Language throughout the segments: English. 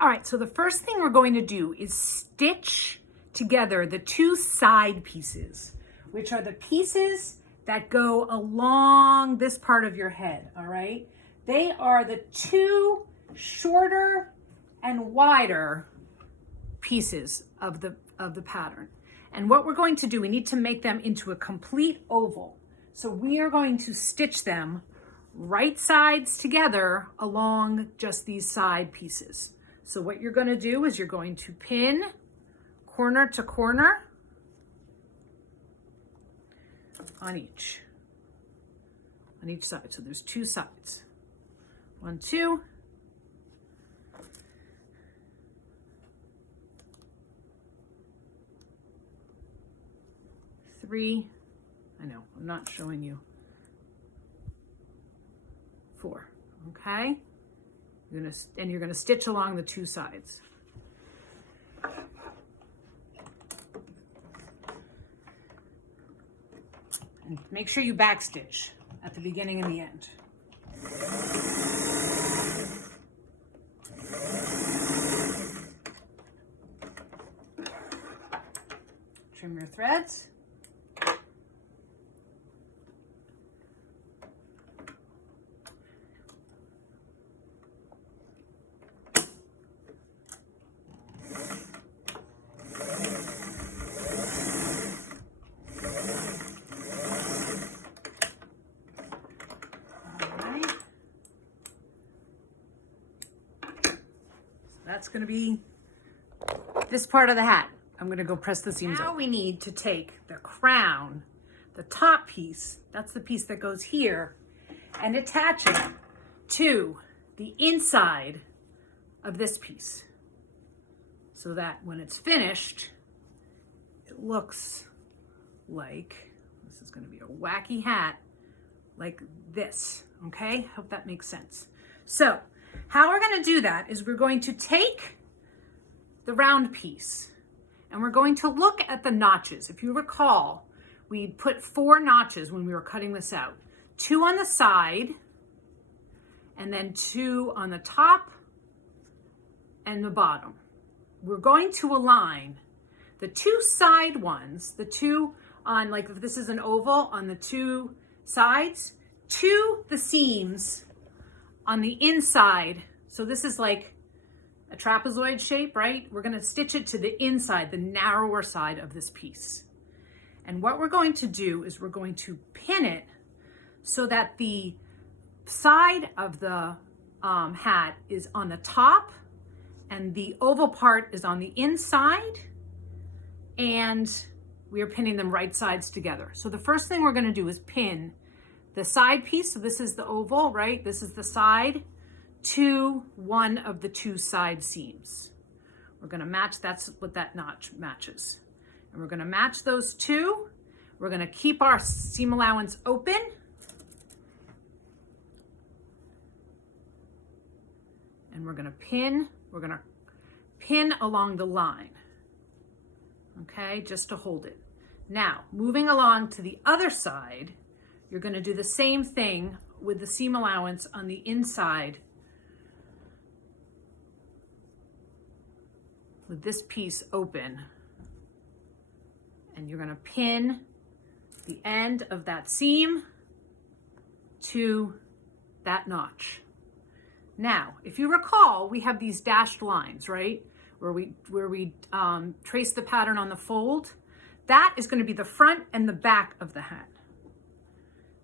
All right, so the first thing we're going to do is stitch together the two side pieces, which are the pieces that go along this part of your head, all right? They are the two shorter and wider pieces of the pattern. And what we're going to do, we need to make them into a complete oval. So we are going to stitch them right sides together along just these side pieces. So what you're going to do is you're going to pin corner to corner on each side. So there's two sides. 1, 2. Three. I know, I'm not showing you. 4. Okay? You're gonna stitch along the two sides. And make sure you backstitch at the beginning and the end. Trim your threads. That's going to be this part of the hat. I'm going to go press the seams. Now we need to take the crown, the top piece, that's the piece that goes here, and attach it to the inside of this piece so that when it's finished, it looks like, this is going to be a wacky hat, like this, okay? Hope that makes sense. So how we're going to do that is we're going to take the round piece and we're going to look at the notches. If you recall, we put 4 notches when we were cutting this out. 2 on the side and then 2 on the top and the bottom. We're going to align the 2 side ones, the 2 on, like if this is an oval, on the 2 sides, to the seams on the inside. So this is like a trapezoid shape, right? We're going to stitch it to the inside, the narrower side of this piece. And what we're going to do is we're going to pin it so that the side of the hat is on the top and the oval part is on the inside, and we are pinning them right sides together. So the first thing we're going to do is pin the side piece. So this is the oval, right? This is the side to one of the 2 side seams. We're going to match, that's what that notch matches. And we're going to match those 2. We're going to keep our seam allowance open. And we're going to pin along the line. Okay, just to hold it. Now, moving along to the other side, you're going to do the same thing with the seam allowance on the inside with this piece open. And you're going to pin the end of that seam to that notch. Now, if you recall, we have these dashed lines, right? Where we trace the pattern on the fold. That is going to be the front and the back of the hat.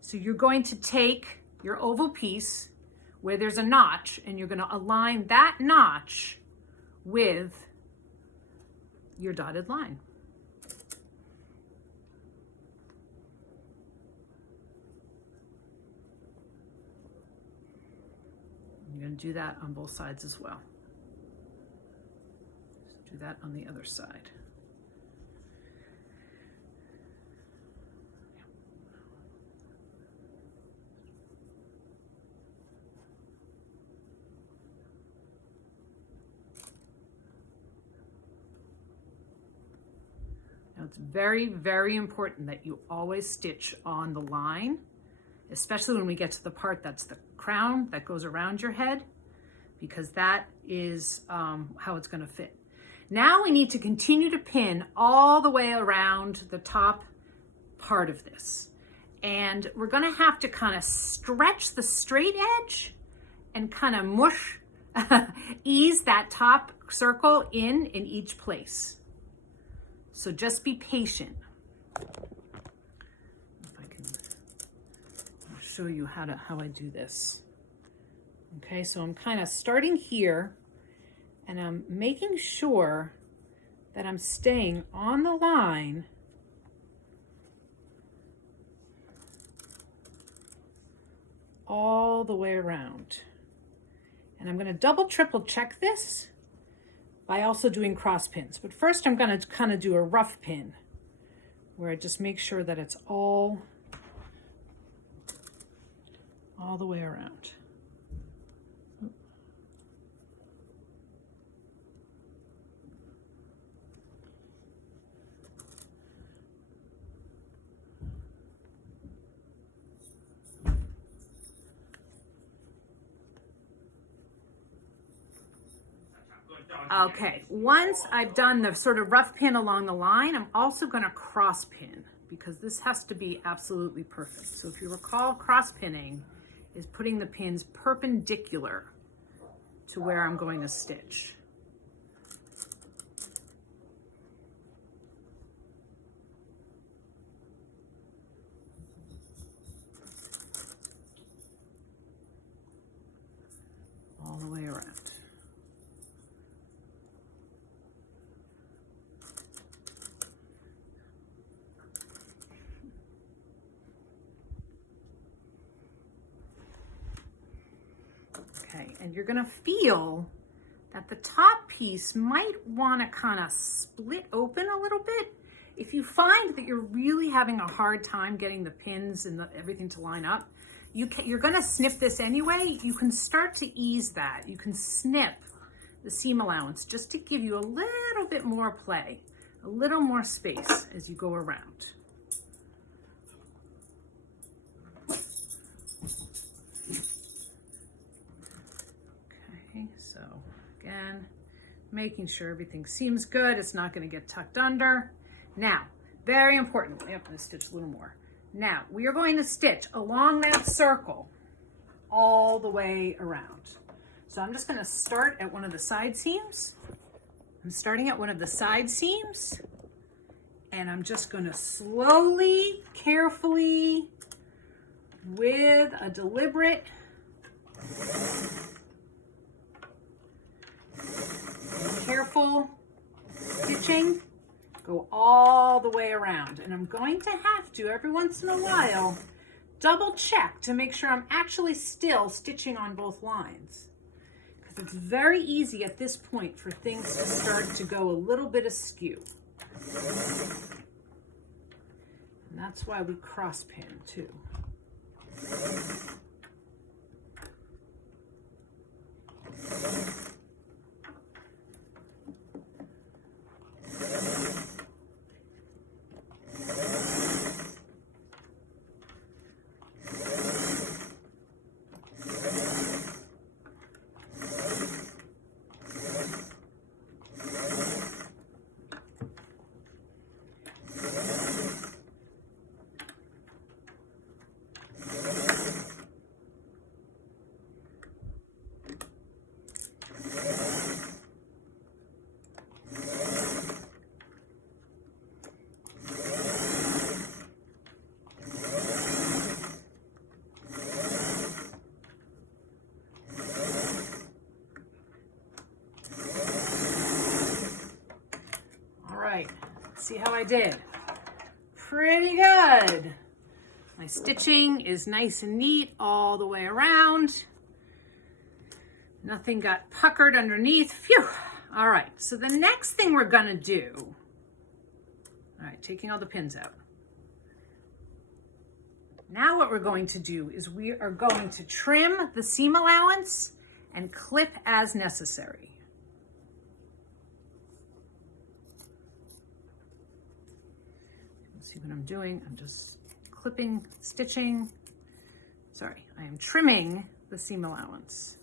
So you're going to take your oval piece where there's a notch and you're going to align that notch with your dotted line. You're going to do that on both sides as well. Do that on the other side. Now it's very, very important that you always stitch on the line, especially when we get to the part that's the crown that goes around your head. because that is how it's going to fit. Now we need to continue to pin all the way around the top part of this. And we're going to have to kind of stretch the straight edge and kind of mush, ease that top circle in each place. So just be patient. If I can show you how I do this. Okay, so I'm kind of starting here and I'm making sure that I'm staying on the line all the way around. And I'm going to double, triple check this by also doing cross pins. But first I'm going to kind of do a rough pin where I just make sure that it's all the way around. Okay, once I've done the sort of rough pin along the line, I'm also going to cross pin because this has to be absolutely perfect. So if you recall, cross pinning is putting the pins perpendicular to where I'm going to stitch. All the way around. Okay, and you're going to feel that the top piece might want to kind of split open a little bit. If you find that you're really having a hard time getting the pins and everything to line up, you're going to snip this anyway. You can start to ease that. You can snip the seam allowance just to give you a little bit more play, a little more space as you go around. So again, making sure everything seems good. It's not going to get tucked under. Now, very important. I'm going to stitch a little more. Now, we are going to stitch along that circle all the way around. So I'm just going to start at one of the side seams. I'm starting at one of the side seams, and I'm just going to slowly, carefully, with a deliberate careful stitching, go all the way around. And I'm going to have to, every once in a while, double check to make sure I'm actually still stitching on both lines. Because it's very easy at this point for things to start to go a little bit askew. And that's why we cross pin too. See how I did? Pretty good. My stitching is nice and neat all the way around. Nothing got puckered underneath. Phew. All right, so the next thing we're gonna do, all right, taking all the pins out. Now what we're going to do is we are going to trim the seam allowance and clip as necessary. See what I'm doing? I'm just clipping, stitching. Sorry, I am trimming the seam allowance.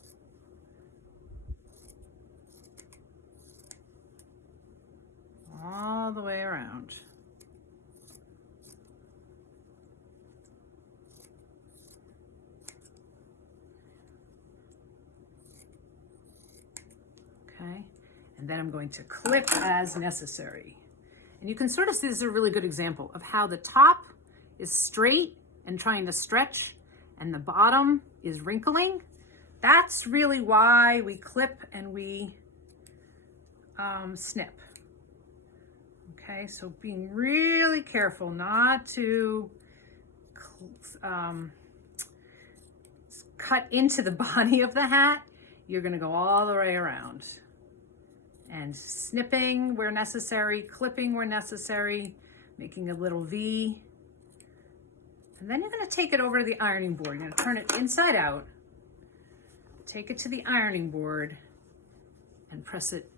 Okay, and then I'm going to clip as necessary. And you can sort of see this is a really good example of how the top is straight and trying to stretch and the bottom is wrinkling. That's really why we clip and we snip. Okay, so being really careful not to cut into the body of the hat. You're gonna go all the way around. And snipping where necessary, clipping where necessary, making a little V. And then you're gonna take it over to the ironing board. You're gonna turn it inside out, take it to the ironing board, and press it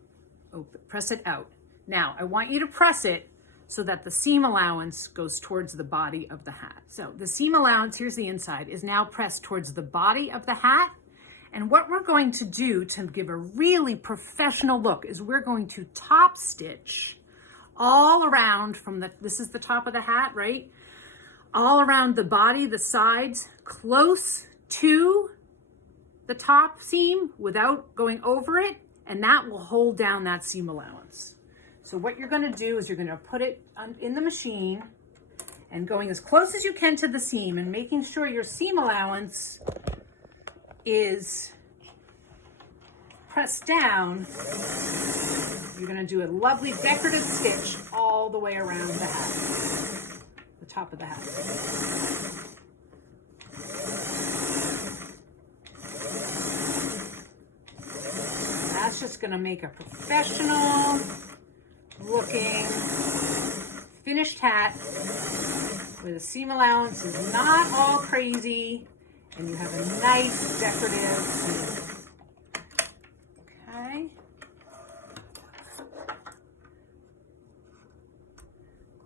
open, press it out. Now, I want you to press it so that the seam allowance goes towards the body of the hat. So the seam allowance, here's the inside, is now pressed towards the body of the hat. And what we're going to do to give a really professional look is we're going to top stitch all around from this is the top of the hat, right? All around the body, the sides, close to the top seam without going over it, and that will hold down that seam allowance. So what you're gonna do is you're gonna put it in the machine and going as close as you can to the seam and making sure your seam allowance is pressed down. You're gonna do a lovely decorative stitch all the way around the hat, the top of the hat. That's just gonna make a professional looking finished hat where the seam allowance is not all crazy and you have a nice decorative seam. Okay.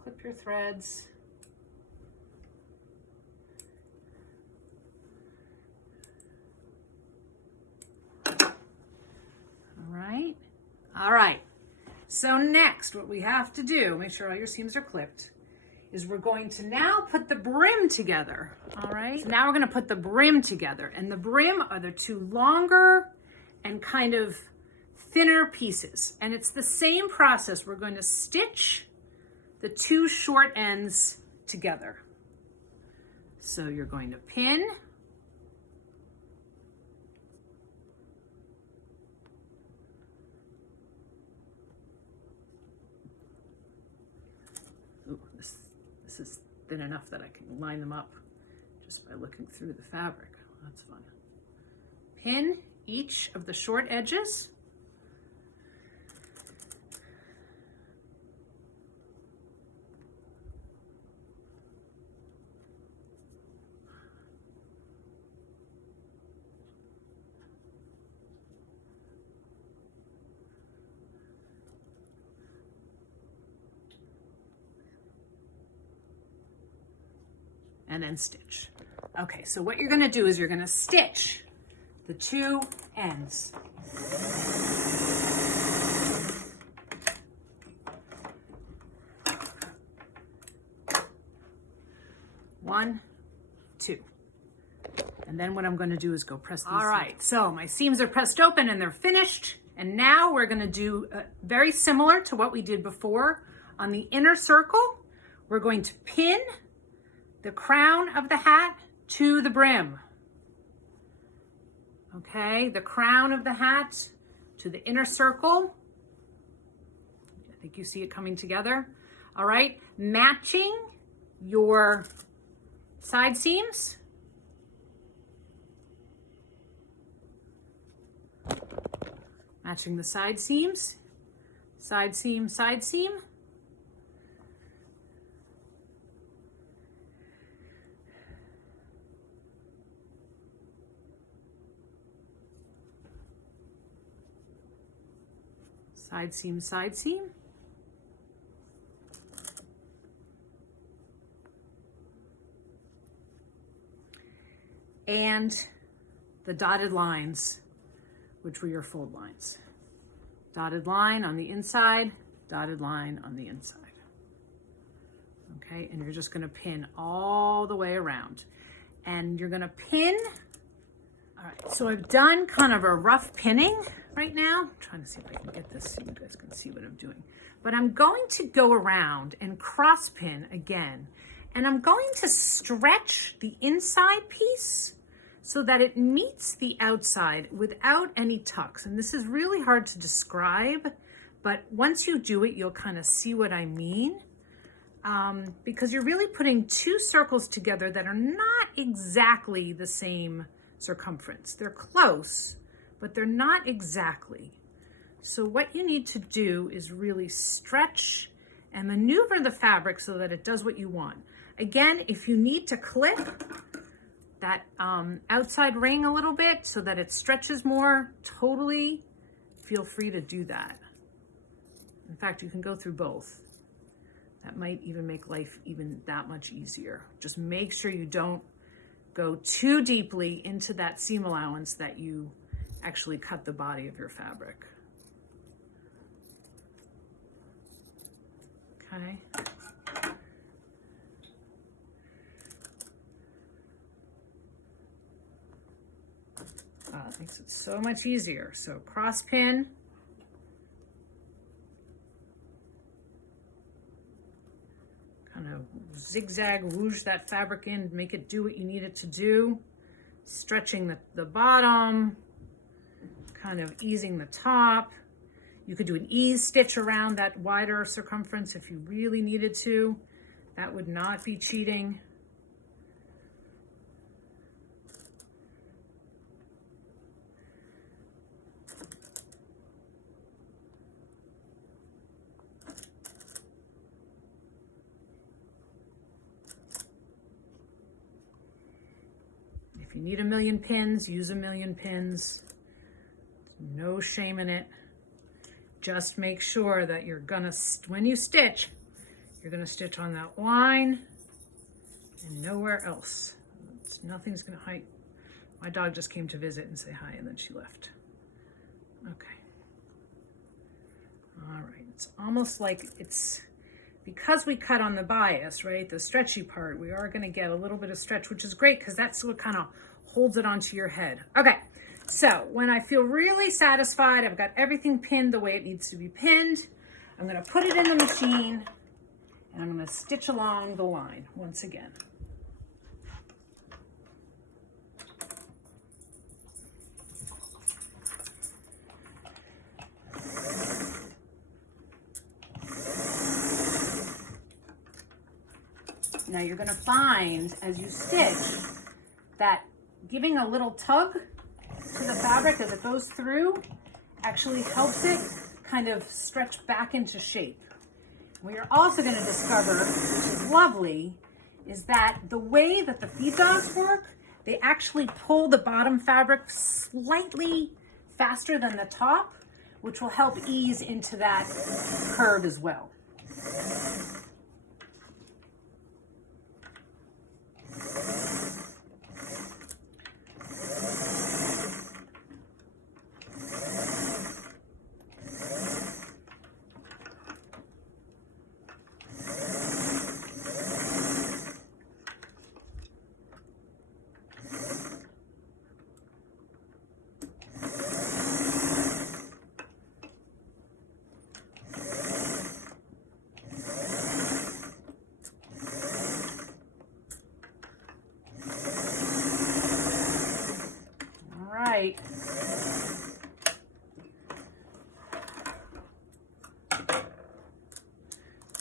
Clip your threads. All right. So next, what we have to do, make sure all your seams are clipped, is we're going to now put the brim together. All right. So now we're going to put the brim together, and the brim are the two longer and kind of thinner pieces. And it's the same process. We're going to stitch the two short ends together. So you're going to pin. Ooh, this is thin enough that I can line them up just by looking through the fabric. That's fun. Pin each of the short edges. And then stitch. Okay, so what you're gonna do is you're gonna stitch the two ends. One, two. And then what I'm gonna do is go press these. All right, so my seams are pressed open and they're finished. And now we're gonna do very similar to what we did before. On the inner circle, we're going to pin the crown of the hat to the brim. Okay, the crown of the hat to the inner circle. I think you see it coming together. All right, matching your side seams. Matching the side seams. Side seam, side seam. Side seam, side seam. And the dotted lines, which were your fold lines. Dotted line on the inside, dotted line on the inside. Okay, and you're just gonna pin all the way around. And you're gonna pin, all right, so I've done kind of a rough pinning right now. I'm trying to see if I can get this so you guys can see what I'm doing. But I'm going to go around and cross pin again. And I'm going to stretch the inside piece so that it meets the outside without any tucks. And this is really hard to describe, but once you do it, you'll kind of see what I mean. Because you're really putting two circles together that are not exactly the same circumference. They're close, but they're not exactly. So what you need to do is really stretch and maneuver the fabric so that it does what you want. Again, if you need to clip that outside ring a little bit so that it stretches more, totally feel free to do that. In fact, you can go through both. That might even make life even that much easier. Just make sure you don't go too deeply into that seam allowance that you actually cut the body of your fabric. Okay. It makes it so much easier. So cross pin. Kind of zigzag, whoosh that fabric in, make it do what you need it to do. Stretching the bottom, kind of easing the top. You could do an ease stitch around that wider circumference if you really needed to. That would not be cheating. If you need a million pins, use a million pins. No shame in it. Just make sure that you're gonna, when you stitch, you're gonna stitch on that line and nowhere else. Nothing's gonna hide. My dog just came to visit and say hi and then she left. Okay. All right, it's almost like it's, because we cut on the bias, right, the stretchy part, we are going to get a little bit of stretch, which is great because that's what kind of holds it onto your head. Okay, so when I feel really satisfied, I've got everything pinned the way it needs to be pinned, I'm going to put it in the machine and I'm going to stitch along the line once again. Now you're going to find as you stitch that giving a little tug to the fabric as it goes through actually helps it kind of stretch back into shape. What you're also going to discover, which is lovely, is that the way that the feed dogs work, they actually pull the bottom fabric slightly faster than the top, which will help ease into that curve as well.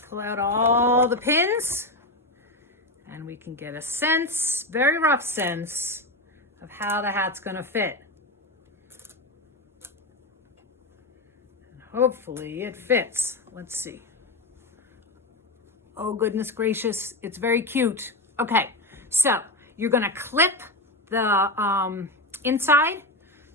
Pull out all the pins and we can get a sense, very rough sense, of how the hat's going to fit. And hopefully it fits. Let's see. Oh, goodness gracious. It's very cute. Okay, so you're going to clip the inside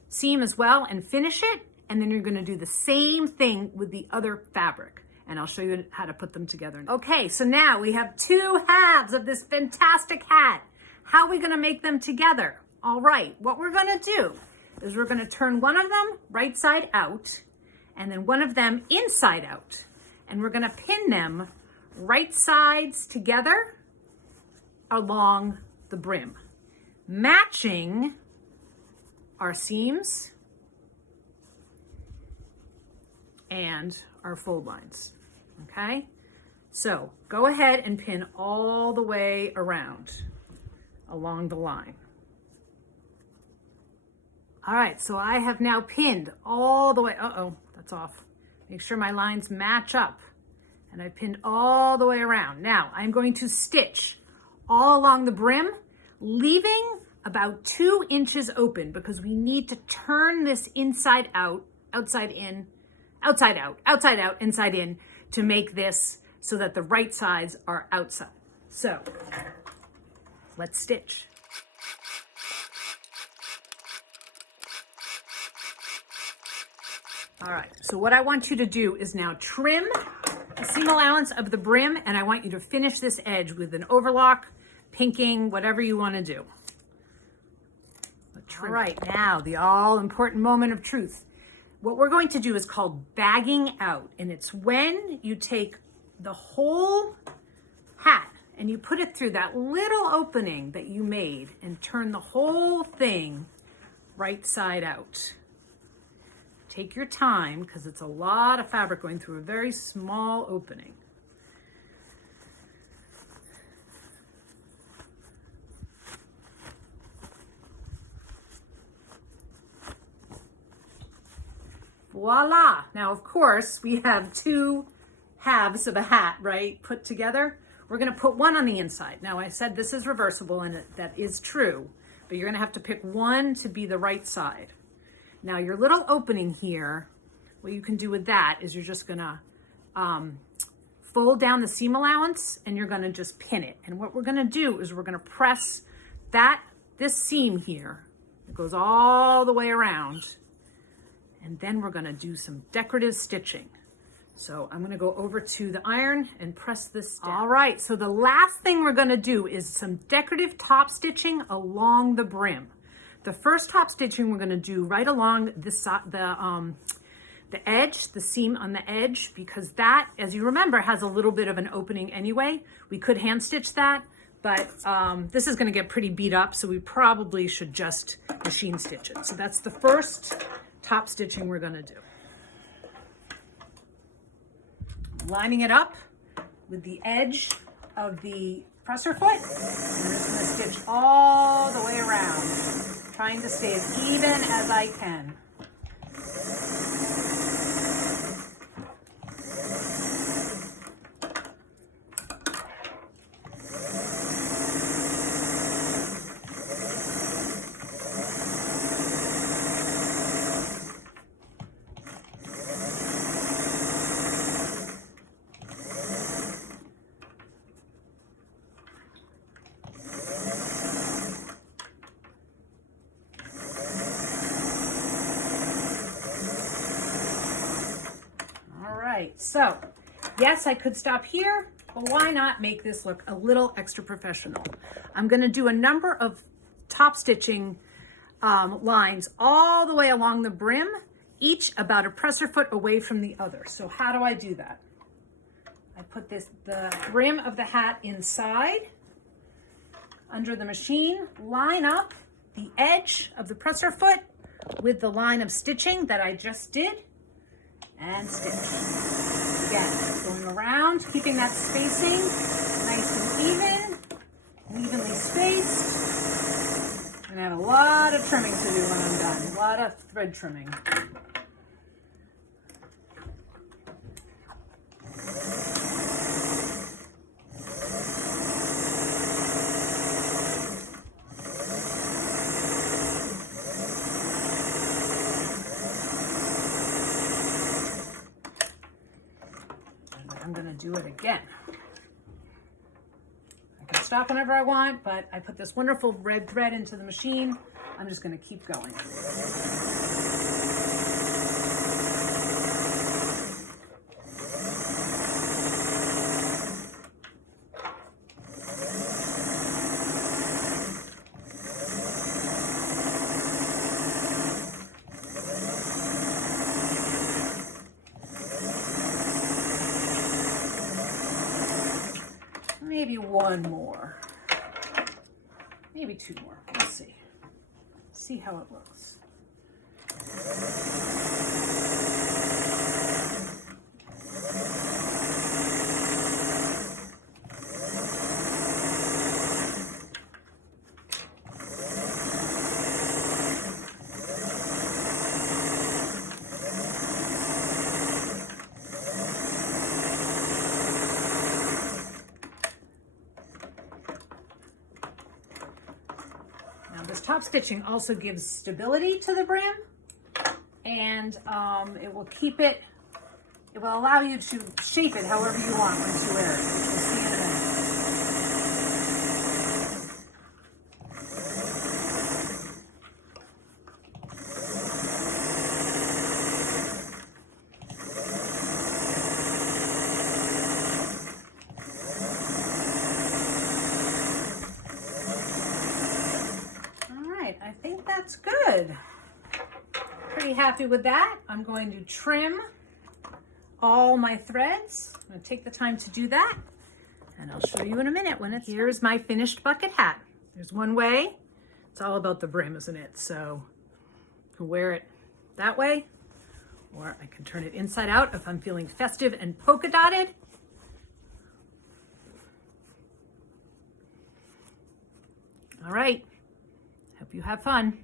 seam as well and finish it. And then you're going to do the same thing with the other fabric. And I'll show you how to put them together. Okay, so now we have two halves of this fantastic hat. How are we gonna make them together? All right, what we're gonna do is we're gonna turn one of them right side out and then one of them inside out. And we're gonna pin them right sides together along the brim, matching our seams and our fold lines, okay? So go ahead and pin all the way around along the line. All right, so I have now pinned all the way, uh-oh, that's off. Make sure my lines match up. And I pinned all the way around. Now I'm going to stitch all along the brim, leaving about 2 inches open because we need to turn this inside out, outside in, outside out, outside out, inside in to make this so that the right sides are outside. So let's stitch. All right, so what I want you to do is now trim the seam allowance of the brim, and I want you to finish this edge with an overlock, pinking, whatever you want to do. All right, now the all-important moment of truth. What we're going to do is called bagging out, and it's when you take the whole hat and you put it through that little opening that you made and turn the whole thing right side out. Take your time because it's a lot of fabric going through a very small opening. Voila! Now, of course, we have 2 halves of a hat, right, put together. We're going to put one on the inside. Now, I said this is reversible, and that is true, but you're going to have to pick one to be the right side. Now your little opening here, what you can do with that is you're just gonna fold down the seam allowance and you're gonna just pin it. And what we're gonna do is we're gonna press this seam here. It goes all the way around. And then we're gonna do some decorative stitching. So I'm gonna go over to the iron and press this down. All right, so the last thing we're gonna do is some decorative top stitching along the brim. The first top stitching we're going to do right along this the edge, the seam on the edge, because that, as you remember, has a little bit of an opening anyway. We could hand stitch that, but this is going to get pretty beat up, so we probably should just machine stitch it. So that's the first top stitching we're going to do. Lining it up with the edge of the presser foot, and I'm just going to stitch all the way around, trying to stay as even as I can. So, yes, I could stop here, but why not make this look a little extra professional? I'm going to do a number of top stitching lines all the way along the brim, each about a presser foot away from the other. So how do I do that? I put the brim of the hat inside, under the machine, line up the edge of the presser foot with the line of stitching that I just did, and stitch. Again, going around, keeping that spacing nice and even, evenly spaced. I'm gonna have a lot of trimming to do when I'm done, a lot of thread trimming. I'm going to do it again. I can stop whenever I want, but I put this wonderful red thread into the machine. I'm just going to keep going. Maybe one more, maybe 2 more. Let's see. See how it looks. top stitching also gives stability to the brim, and it will keep it, it will allow you to shape it however you want once you wear it, which we'll see in a minute. I think that's good. Pretty happy with that. I'm going to trim all my threads. I'm going to take the time to do that, and I'll show you in a minute when it's Here's my finished bucket hat. There's one way. It's all about the brim, isn't it? So I can wear it that way, or I can turn it inside out if I'm feeling festive and polka dotted. All right. Hope you have fun.